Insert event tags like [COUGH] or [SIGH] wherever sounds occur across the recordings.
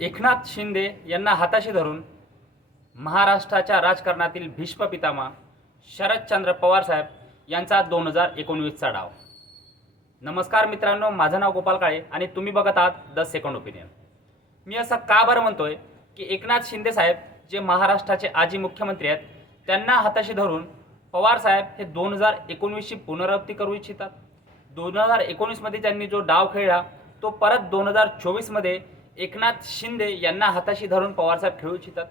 एकनाथ शिंदे यांना हाताशी धरून महाराष्ट्राच्या राजकारणातील भीष्म पितामा शरदचंद्र पवार साहेब यांचा दोन हजार एकोणवीसचा डाव. नमस्कार मित्रांनो माझं नाव गोपाल काळे आणि तुम्ही बघत आहात द सेकंड ओपिनियन. मी असं का बरं म्हणतोय की एकनाथ शिंदे साहेब जे महाराष्ट्राचे आजी मुख्यमंत्री आहेत त्यांना हाताशी धरून पवार साहेब हे दोन हजार एकोणवीसची पुनरावृत्ती करू इच्छितात. दोन हजार एकोणीसमध्ये त्यांनी जो डाव खेळला तो परत दोन हजार चोवीसमध्ये एकनाथ शिंदे यांना हाताशी धरून पवारसाहेब खेळू इच्छितात.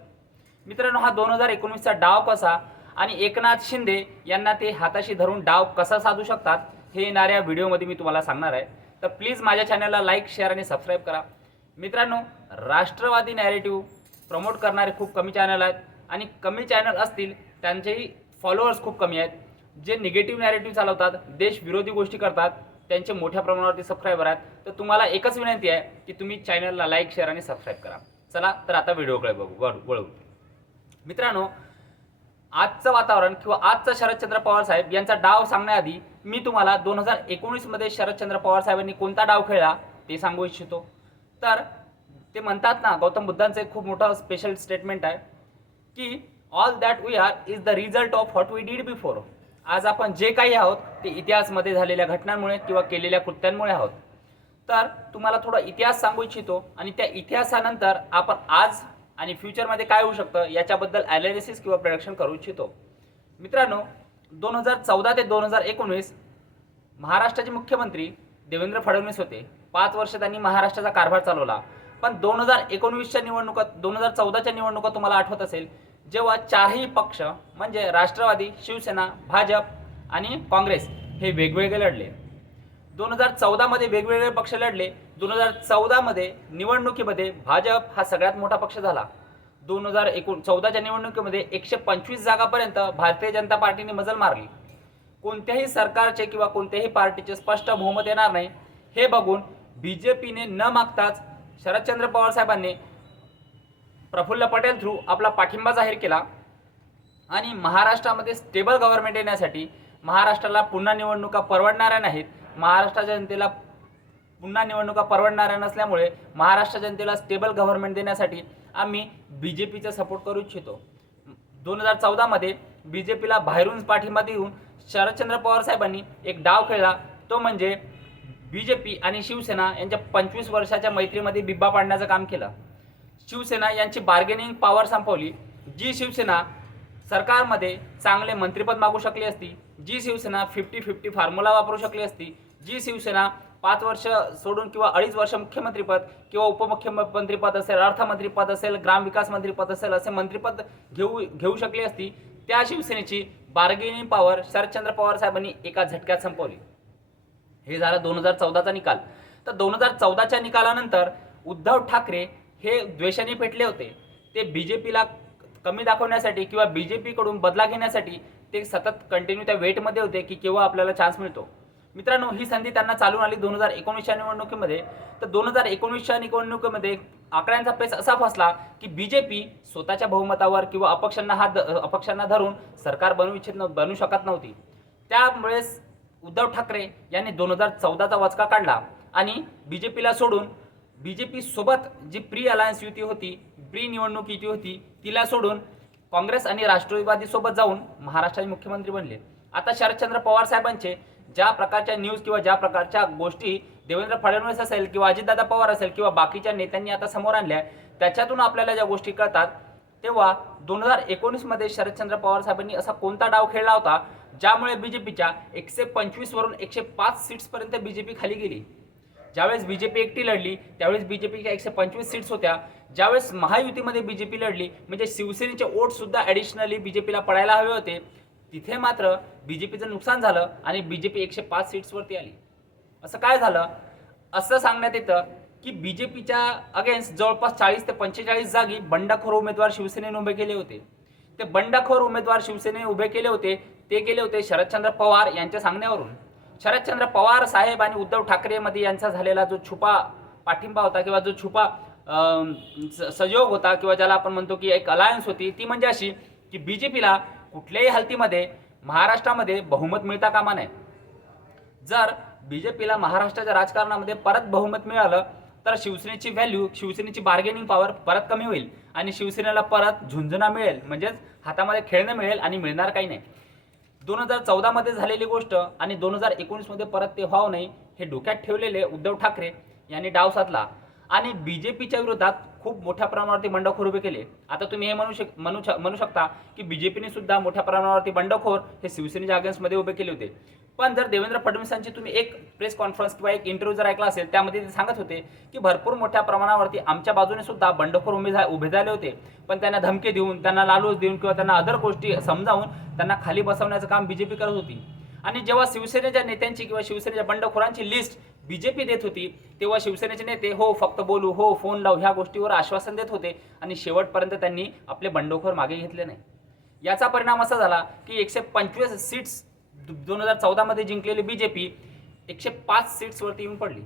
मित्रांनो हा दोन हजार एकोणवीसचा डाव कसा आणि एकनाथ शिंदे यांना ते हाताशी धरून डाव कसा साधू शकतात हे येणाऱ्या व्हिडिओमध्ये मी तुम्हाला सांगणार आहे. तर प्लीज माझ्या चॅनलला लाईक शेअर आणि सबस्क्राईब करा. मित्रांनो राष्ट्रवादी नॅरेटिव्ह प्रमोट करणारे खूप कमी चॅनल आहेत आणि कमी चॅनल असतील त्यांचेही फॉलोअर्स खूप कमी आहेत. जे निगेटिव्ह नॅरेटिव्ह चालवतात देशविरोधी गोष्टी करतात त्यांचे मोठ्या प्रमाणावरती सबस्क्रायबर आहेत तर तुम्हाला एकच विनंती आहे की तुम्ही चॅनलला लाईक शेअर आणि सबस्क्राईब करा. चला तर आता व्हिडिओकडे बघू वळू. मित्रांनो आजचं वातावरण किंवा आजचा शरदचंद्र पवार साहेब यांचा डाव सांगण्याआधी मी तुम्हाला दोन हजार एकोणीसमध्ये शरदचंद्र पवार साहेबांनी कोणता डाव खेळला ते सांगू इच्छितो. तर ते म्हणतात ना गौतम बुद्धांचं एक खूप मोठं स्पेशल स्टेटमेंट आहे की all that we are is the result of what we did before आज आपण जे काही आहोत ते इतिहासमध्ये झालेल्या घटनांमुळे किंवा केलेल्या कृत्यांमुळे आहोत. तर तुम्हाला थोडा इतिहास सांगू इच्छितो आणि त्या इतिहासानंतर आपण आज आणि फ्युचरमध्ये काय होऊ शकतं याच्याबद्दल ॲनालिसिस किंवा प्रोडक्शन करू इच्छितो. मित्रांनो दोन हजार चौदा ते दोन हजार एकोणीस महाराष्ट्राचे मुख्यमंत्री देवेंद्र फडणवीस होते. पाच वर्ष त्यांनी महाराष्ट्राचा कारभार चालवला. पण दोन हजार एकोणवीसच्या निवडणुका दोन हजार चौदाच्या निवडणुका तुम्हाला आठवत असेल जेव्हा चारही पक्ष म्हणजे राष्ट्रवादी शिवसेना भाजप आणि काँग्रेस हे वेगवेगळे लढले. दोन हजार चौदामध्ये वेगवेगळे पक्ष लढले. दोन हजार चौदामध्ये निवडणुकीमध्ये भाजप हा सगळ्यात मोठा पक्ष झाला. दोन हजार एकोण चौदाच्या निवडणुकीमध्ये एकशे पंचवीस जागापर्यंत भारतीय जनता पार्टीने मजल मारली. कोणत्याही सरकारचे किंवा कोणत्याही पार्टीचे स्पष्ट बहुमत येणार नाही. हे बघून बी जे पीने न मागताच शरदचंद्र पवार साहेबांनी प्रफुल्ल पटेल थ्रू आपला पाठिंबा जाहीर केला. आणि महाराष्ट्रामध्ये स्टेबल गव्हर्नमेंट येण्यासाठी महाराष्ट्राला पुन्हा निवडणुका परवडणाऱ्या नाहीत. महाराष्ट्राच्या जनतेला पुन्हा निवडणुका परवडणाऱ्या नसल्यामुळे महाराष्ट्र जनतेला स्टेबल गव्हर्नमेंट देण्यासाठी आम्ही बी जे पीचा सपोर्ट करू इच्छितो. दोन हजार चौदामध्ये बी जे पीला बाहेरून पाठिंबा देऊन शरदचंद्र पवार साहेबांनी एक डाव खेळला. तो म्हणजे बी जे पी आणि शिवसेना यांच्या पंचवीस वर्षाच्या मैत्रीमध्ये बिब्बा पाडण्याचं काम केलं. शिवसेना यांची बार्गेनिंग पॉवर संपवली. जी शिवसेना सरकारमध्ये चांगले मंत्रिपद मागू शकली असती जी शिवसेना फिफ्टी फिफ्टी फॉर्म्युला वापरू शकली असती जी शिवसेना पाच वर्ष सोडून किंवा अडीच वर्ष मुख्यमंत्रीपद किंवा उपमुख्यमंत्रीपद असेल अर्थमंत्रीपद असेल ग्रामविकास मंत्रीपद असेल असे मंत्रिपद घेऊ घेऊ शकली असती त्या शिवसेनेची बार्गेनिंग पॉवर शरदचंद्र पवार साहेबांनी एका झटक्यात संपवली. हे झालं दोन हजार चौदाचा निकाल. तर दोन हजार चौदाच्या निकालानंतर उद्धव ठाकरे हे द्वेषाने पेटले होते. ते बी जे पीला कमी दाखवण्यासाठी किंवा बी जे पीकडून बदला घेण्यासाठी ते सतत कंटिन्यू त्या वेटमध्ये होते की केव्हा आपल्याला चान्स मिळतो. मित्रांनो ही संधी त्यांना चालून आली दोन हजार एकोणीसच्या निवडणुकीमध्ये. तर दोन हजार एकोणीसच्या निवडणुकीमध्ये आकड्यांचा पेस असा फसला की बी जे पी स्वतःच्या बहुमतावर किंवा अपक्षांना हात अपक्षांना धरून सरकार बनवू इच्छित न बनवू शकत नव्हती. त्यामुळेच उद्धव ठाकरे यांनी दोन हजार चौदाचा वचका काढला आणि बी जे पीला सोडून बी जे पी सोबत जी प्री अलायन्स युती होती प्री निवडणूक युती होती तिला सोडून काँग्रेस आणि राष्ट्रवादी सोबत जाऊन महाराष्ट्राचे मुख्यमंत्री बनले. आता शरदचंद्र पवार साहेबांचे ज्या प्रकारच्या न्यूज किंवा ज्या प्रकारच्या गोष्टी देवेंद्र फडणवीस असेल किंवा अजितदादा पवार असेल किंवा बाकीच्या नेत्यांनी आता समोर आणल्या त्याच्यातून आपल्याला ज्या गोष्टी कळतात तेव्हा दोन हजार एकोणीसमध्ये शरदचंद्र पवार साहेबांनी असा कोणता डाव खेळला होता ज्यामुळे बी जे पीच्या एकशे पंचवीसवरून एकशे पाच सीट्सपर्यंत बी जे पी खाली गेली. ज्यावेळेस बीजेपी एकटी लढली त्यावेळेस बीजेपीच्या एकशे पंचवीस सीट्स होत्या. ज्यावेळेस महायुतीमध्ये बीजेपी लढली म्हणजे शिवसेनेचे वोट सुद्धा ॲडिशनली बीजेपीला पडायला हवे होते. तिथे मात्र बीजेपीचं नुकसान झालं आणि बीजेपी एकशे पाच सीट्सवरती आली. असं काय झालं? असं सांगण्यात येतं की बीजेपीच्या अगेन्स्ट जवळपास चाळीस ते पंचेचाळीस जागी बंडखोर उमेदवार शिवसेनेने उभे केले होते. ते बंडखोर उमेदवार शिवसेनेने उभे केले होते. ते केले होते शरदचंद्र पवार यांच्या सांगण्यावरून. शरदचंद्र पवार साहेब आणि उद्धव ठाकरेमध्ये यांचा झालेला जो छुपा पाठिंबा होता किंवा जो छुपा स- सहयोग होता किंवा ज्याला आपण म्हणतो की एक अलायन्स होती ती म्हणजे अशी की बी जे पीला कुठल्याही हालतीमध्ये महाराष्ट्रामध्ये बहुमत मिळता कामा नये. जर बी जे पीला महाराष्ट्राच्या राजकारणामध्ये परत बहुमत मिळालं तर शिवसेनेची व्हॅल्यू शिवसेनेची बार्गेनिंग पॉवर परत कमी होईल आणि शिवसेनेला परत झुंझुना मिळेल म्हणजेच हातामध्ये खेळणं मिळेल आणि मिळणार काही नाही. दोन हजार चौदामध्ये झालेली गोष्ट आणि दोन हजार एकोणीसमध्ये परत ते व्हावं नाही हे डोक्यात ठेवलेले उद्धव ठाकरे यांनी डाव साधला. आणि बी जे पीच्या विरोधात खूप मोठ्या प्रमाणावरती बंडखोर उभे केले. आता तुम्ही हे म्हणू शक म्हणू श- म्हणू शकता की बी जे पीने सुद्धा मोठ्या प्रमाणावरती बंडखोर हे शिवसेनेच्या अगेन्स्टमध्ये उभे केले होते. पण जर देवेंद्र फडणवीसांची तुम्ही एक प्रेस कॉन्फरन्स किंवा एक इंटरव्ह्यू जर ऐकला असेल त्यामध्ये ते सांगत होते की भरपूर मोठ्या प्रमाणावरती आमच्या बाजूने सुद्धा बंडखोर उभे झा उभे झाले होते. पण त्यांना धमकी देऊन त्यांना लालूच देऊन किंवा त्यांना अदर गोष्टी समजावून त्यांना खाली बसवण्याचं काम बीजेपी करत होती. आणि जेव्हा शिवसेनेच्या नेत्यांची किंवा शिवसेनेच्या बंडखोरांची लिस्ट बीजेपी देत होती तेव्हा शिवसेनेचे नेते हो फक्त बोलू हो फोन लावू ह्या गोष्टीवर आश्वासन देत होते. आणि शेवटपर्यंत त्यांनी आपले बंडखोर मागे घेतले नाही. याचा परिणाम असा झाला की एकशे पंचवीस सीट्स दोन हजार चौदामध्ये जिंकलेली बीजेपी एकशे पाच सीट्सवरती येऊन पडली.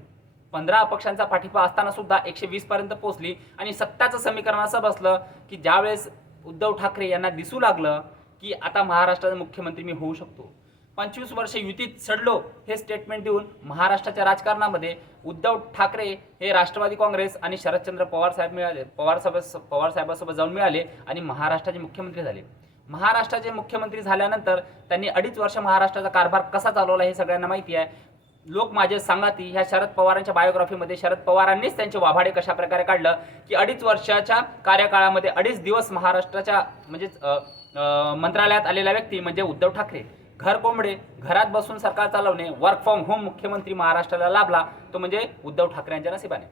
पंधरा अपक्षांचा पाठिंबा असताना सुद्धा एकशे वीस पर्यंत पोहोचली आणि सत्ताचं समीकरण असं बसलं की ज्यावेळेस उद्धव ठाकरे यांना दिसू लागलं की आता महाराष्ट्राचा मुख्यमंत्री मी होऊ शकतो. पंचवीस वर्ष युतीत सडलो हे स्टेटमेंट देऊन महाराष्ट्राच्या राजकारणामध्ये उद्धव ठाकरे हे राष्ट्रवादी काँग्रेस आणि शरदचंद्र पवार साहेब मिळाले. पवार साहेब पवार साहेबांसोबत जाऊन मिळाले आणि महाराष्ट्राचे मुख्यमंत्री झाले. महाराष्ट्राचे मुख्यमंत्री झाल्यानंतर त्यांनी अडीच वर्ष महाराष्ट्राचा कारभार कसा चालवला हे सगळ्यांना माहिती आहे. लोक माझे सांगाती ह्या शरद पवारांच्या बायोग्राफीमध्ये शरद पवारांनीच त्यांचे वाभाडे कशा प्रकारे काढलं की अडीच वर्षाच्या कार्यकाळामध्ये अडीच दिवस महाराष्ट्राच्या म्हणजेच मंत्रालयात आलेला व्यक्ती म्हणजे उद्धव ठाकरे. घर कोंबडे घरात बसून सरकार चालवणे वर्क फ्रॉम होम मुख्यमंत्री महाराष्ट्राला लाभला तो म्हणजे उद्धव ठाकरे यांच्या नशिबाने.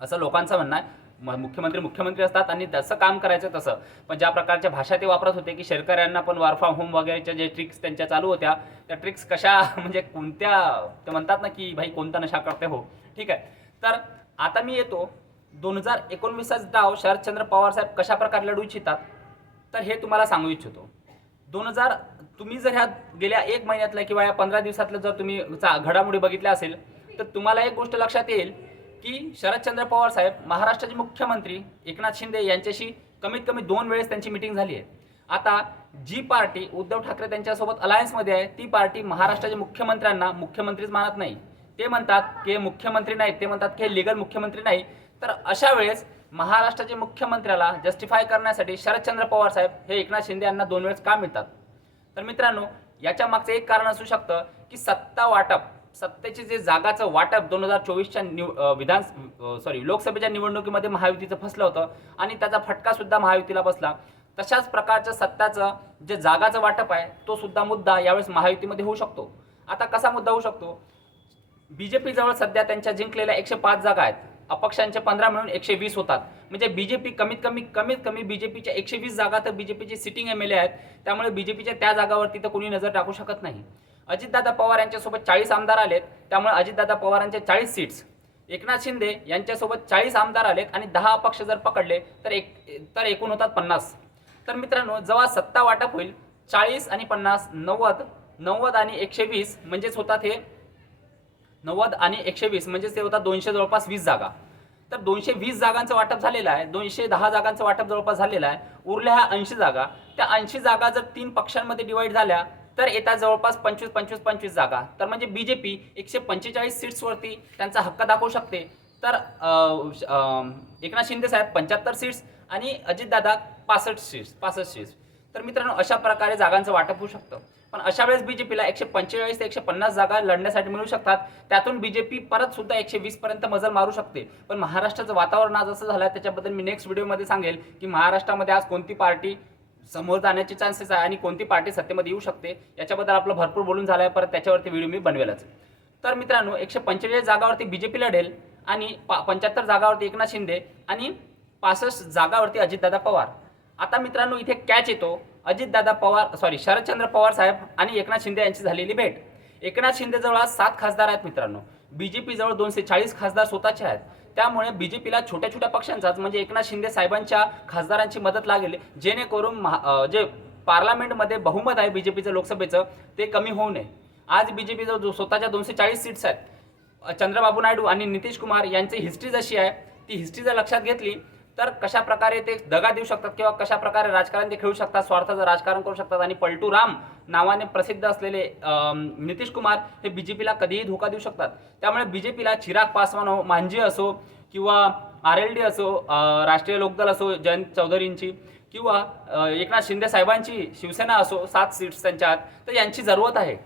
असं लोकांचं म्हणणं आहे. मुख्यमंत्री मुख्यमंत्री असतात आणि तसं काम करायचं तसं. पण ज्या प्रकारच्या भाषा ते वापरत होते की शेतकऱ्यांना पण वर्क फ्रॉम होम वगैरेच्या जे ट्रिक्स त्यांच्या चालू होत्या त्या ट्रिक्स कशा [LAUGHS] म्हणजे कोणत्या ते म्हणतात ना की भाई कोणता नशा करते हो. ठीक आहे. तर आता मी येतो दोन हजार एकोणवीसच डाव शरदचंद्र पवार साहेब कशा प्रकारे लढू इच्छितात? तर हे तुम्हाला सांगू इच्छितो. दोन हजार तुम्ही जर ह्या गेल्या एक महिन्यातल्या किंवा या पंधरा दिवसातलं जर तुम्ही चा- घडामोडी बघितल्या असेल तर तुम्हाला एक गोष्ट लक्षात येईल की शरदचंद्र पवार साहेब महाराष्ट्राचे मुख्यमंत्री एकनाथ शिंदे यांच्याशी कमीत कमी दोन वेळेस त्यांची मिटिंग झाली आहे. आता जी पार्टी उद्धव ठाकरे त्यांच्यासोबत अलायन्समध्ये आहे ती पार्टी महाराष्ट्राच्या मुख्यमंत्र्यांना मुख्यमंत्रीच मानत नाही. ते म्हणतात की हे मुख्यमंत्री नाही ते म्हणतात की हे लिगल मुख्यमंत्री नाही. तर अशा वेळेस महाराष्ट्राचे मुख्यमंत्र्याला जस्टिफाय करण्यासाठी शरदचंद्र पवार साहेब हे एकनाथ शिंदे यांना दोन वेळेस का मिळतात? तर मित्रांनो याच्या मागचं एक कारण असू शकतं की सत्ता वाटप सत्तेचे जे जागाचं वाटप दोन हजार चोवीसच्या निव विधान सॉरी लोकसभेच्या निवडणुकीमध्ये महायुतीचं फसलं होतं आणि त्याचा फटका सुद्धा महायुतीला बसला. तशाच प्रकारच्या सत्ताचं जे जागाचं वाटप आहे तो सुद्धा मुद्दा यावेळेस महायुतीमध्ये होऊ शकतो. आता कसा मुद्दा होऊ शकतो? बीजेपी जवळ सध्या त्यांच्या जिंकलेल्या एकशे पाच जागा आहेत. अपक्षांचे पंधरा मिळून एकशे वीस होतात. म्हणजे बीजेपी कमीत कमी कमीत कमी बीजेपीच्या एकशे वीस जागा तर बीजेपीचे सिटिंग एम एल ए आहेत. त्यामुळे बीजेपीच्या त्या जागावरती तर कोणी नजर टाकू शकत नाही. अजितदादा पवार यांच्यासोबत चाळीस आमदार आलेत. त्यामुळे अजितदादा पवारांचे चाळीस सीट्स एकनाथ शिंदे यांच्यासोबत चाळीस आमदार आलेत आणि दहा अपक्ष जर पकडले तर एक तर एकूण होतात पन्नास. तर मित्रांनो जेव्हा सत्ता वाटप होईल चाळीस आणि पन्नास नव्वद नव्वद आणि एकशे वीस म्हणजेच होतात हे नव्वद आणि एकशे वीस म्हणजेच ते होतात दोनशे जवळपास वीस जागा. तर दोनशे वीस जागांचं वाटप झालेलं आहे दोनशे दहा जागांचं वाटप जवळपास झालेलं आहे. उरल्या ह्या ऐंशी जागा. त्या ऐंशी जागा जर तीन पक्षांमध्ये डिवाईड झाल्या तर येतात जवळपास पंचवीस पंचवीस पंचवीस जागा. तर म्हणजे बी जे पी एकशे पंचेचाळीस सीट्सवरती त्यांचा हक्क दाखवू शकते. तर एकनाथ शिंदे साहेब पंच्याहत्तर सीट्स आणि अजितदादा पासष्ट सीट्स पासष्ट सीट्स तर मित्रांनो अशा प्रकारे जागांचं वाटप होऊ शकतं. पण अशा वेळेस बीजेपीला एकशे पंचेचाळीस ते एकशे पन्नास जागा लढण्यासाठी मिळू शकतात. त्यातून बीजेपी परत सुद्धा एकशे वीस पर्यंत मजल मारू शकते. पण महाराष्ट्राचं वातावरण आज असं झालं आहे त्याच्याबद्दल मी नेक्स्ट व्हिडिओमध्ये सांगेल की महाराष्ट्रामध्ये आज कोणती पार्टी समोर जाण्याचे चान्सेस आहे आणि कोणती पार्टी सत्तेमध्ये येऊ शकते याच्याबद्दल आपलं भरपूर बोलून झालं आहे परत त्याच्यावरती व्हिडिओ मी बनवेलच. तर मित्रांनो एकशे पंचेचाळीस जागावरती बी जे पी लढेल आणि पा पंच्याहत्तर जागावरती एकनाथ शिंदे आणि पासष्ट जागावरती अजितदादा पवार. आता मित्रांनो इथे कॅच येतो. अजितदादा पवार सॉरी शरदचंद्र पवार साहेब आणि एकनाथ शिंदे यांची झालेली भेट. एकनाथ शिंदे जवळ आज सात खासदार आहेत मित्रांनो. बी जे जवळ दोनशे चाळीस खासदार स्वतःचे आहेत. त्यामुळे बीजेपीला छोट्या छोट्या पक्षांचाच म्हणजे एकनाथ शिंदे साहेबांच्या खासदारांची मदत लागेल जेणेकरून महा जे पार्लमेंटमध्ये बहुमत आहे बीजेपीचं लोकसभेचं ते कमी होऊ नये. आज बीजेपी जो स्वतःच्या दोनशे चाळीस सीट्स आहेत चंद्रबाबू नायडू आणि नितीश कुमार यांची हिस्ट्री जशी आहे ती हिस्ट्री जर लक्षात घेतली तर कशा प्रकारे ते दगा देऊ शकतात किंवा कशा प्रकारे राजकारण ते खेळू शकतात स्वार्थाचं राजकारण करू शकतात आणि पलटू राम नावाने प्रसिद्ध असलेले नितीश कुमार हे पीला कधीही धोका देऊ शकतात. त्यामुळे बी जे पीला चिराग पासवान हो मांझी असो किंवा आर एल डी असो राष्ट्रीय लोकदल असो जयंत चौधरींची किंवा एकनाथ शिंदे साहेबांची शिवसेना असो सात सीट्स त्यांच्यात तर यांची जरूरत आहे.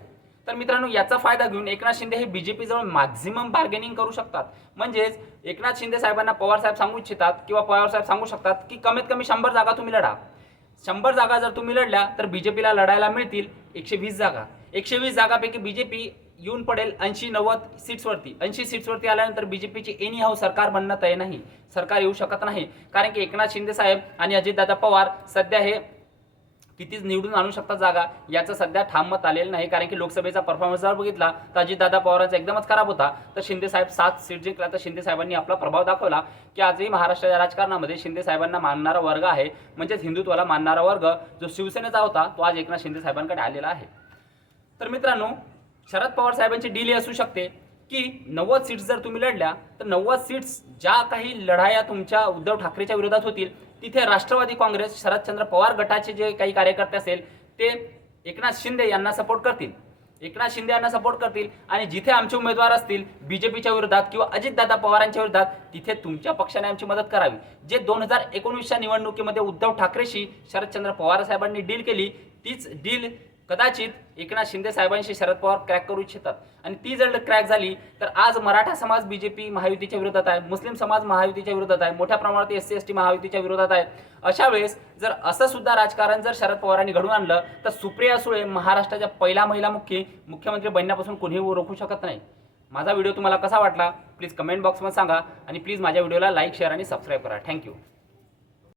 तर मित्रांनो याचा फायदा घेऊन एकनाथ शिंदे हे बीजेपी जवळ मॅक्झिमम बार्गेनिंग करू शकतात. म्हणजेच एकनाथ शिंदे साहेबांना पवार साहेब सांगू इच्छितात किंवा पवार साहेब सांगू शकतात की कमीत कमी शंभर जागा तुम्ही लढा. शंभर जागा जर तुम्ही लढल्या तर बीजेपीला लढायला मिळतील एकशे वीस जागा. एकशे वीस जागापैकी बीजेपी येऊन पडेल ऐंशी नव्वद सीट्सवरती ऐंशी सीट्सवरती आल्यानंतर बीजेपीची एनी हाऊ सरकार बनणं तय नाही. सरकार येऊ शकत नाही. कारण की एकनाथ शिंदे साहेब आणि अजितदादा पवार सध्या हे कितीच निवडून आणू शकतात जागा याचं सध्या ठाम मत आलेलं नाही. कारण की लोकसभेचा परफॉर्मन्स जर बघितला तर अजितदादा पवारांचा एकदमच खराब होता. तर शिंदे साहेब सात सीट जिंकला. तर शिंदे साहेबांनी आपला प्रभाव दाखवला की आजही महाराष्ट्राच्या राजकारणामध्ये शिंदे साहेबांना मानणारा वर्ग आहे. म्हणजेच हिंदुत्वाला मानणारा वर्ग जो शिवसेनेचा होता तो आज एकनाथ शिंदे साहेबांकडे आलेला आहे. तर मित्रांनो शरद पवार साहेबांची डील असू शकते की नव्वद सीट्स जर तुम्ही लढल्या तर नव्वद सीट्स ज्या काही लढाया तुमच्या उद्धव ठाकरेच्या विरोधात होतील तिथे राष्ट्रवादी काँग्रेस शरदचंद्र पवार गटाचे जे काही कार्यकर्ते असेल ते एकनाथ शिंदे यांना सपोर्ट करतील. एकनाथ शिंदे यांना सपोर्ट करतील आणि जिथे आमचे उमेदवार असतील बीजेपीच्या विरोधात किंवा अजितदादा पवारांच्या विरोधात तिथे तुमच्या पक्षाने आमची मदत करावी. जे दोन हजार एकोणवीसच्या निवडणुकीमध्ये उद्धव ठाकरेशी शरदचंद्र पवार साहेबांनी डील केली तीच डील कदाचित एकनाथ शिंदे साहेबांशी शरद पवार क्रॅक करू इच्छितात. आणि ती जर क्रॅक झाली तर आज मराठा समाज बीजेपी महायुतीच्या विरोधात आहे मुस्लिम समाज महायुतीच्या विरोधात आहे मोठ्या प्रमाणात एस सी एस टी महायुतीच्या विरोधात आहे अशा वेळेस जर असं सुद्धा राजकारण जर शरद पवारांनी घडवून आणलं तर सुप्रिया सुळे महाराष्ट्राच्या पहिल्या महिला मुख्य मुख्यमंत्री बनण्यापासून कोणीही रोखू शकत नाही. माझा व्हिडिओ तुम्हाला कसा वाटला प्लीज कमेंट बॉक्समध्ये सांगा. आणि प्लीज माझ्या व्हिडिओला लाईक शेअर आणि सबस्क्राईब करा. Thank you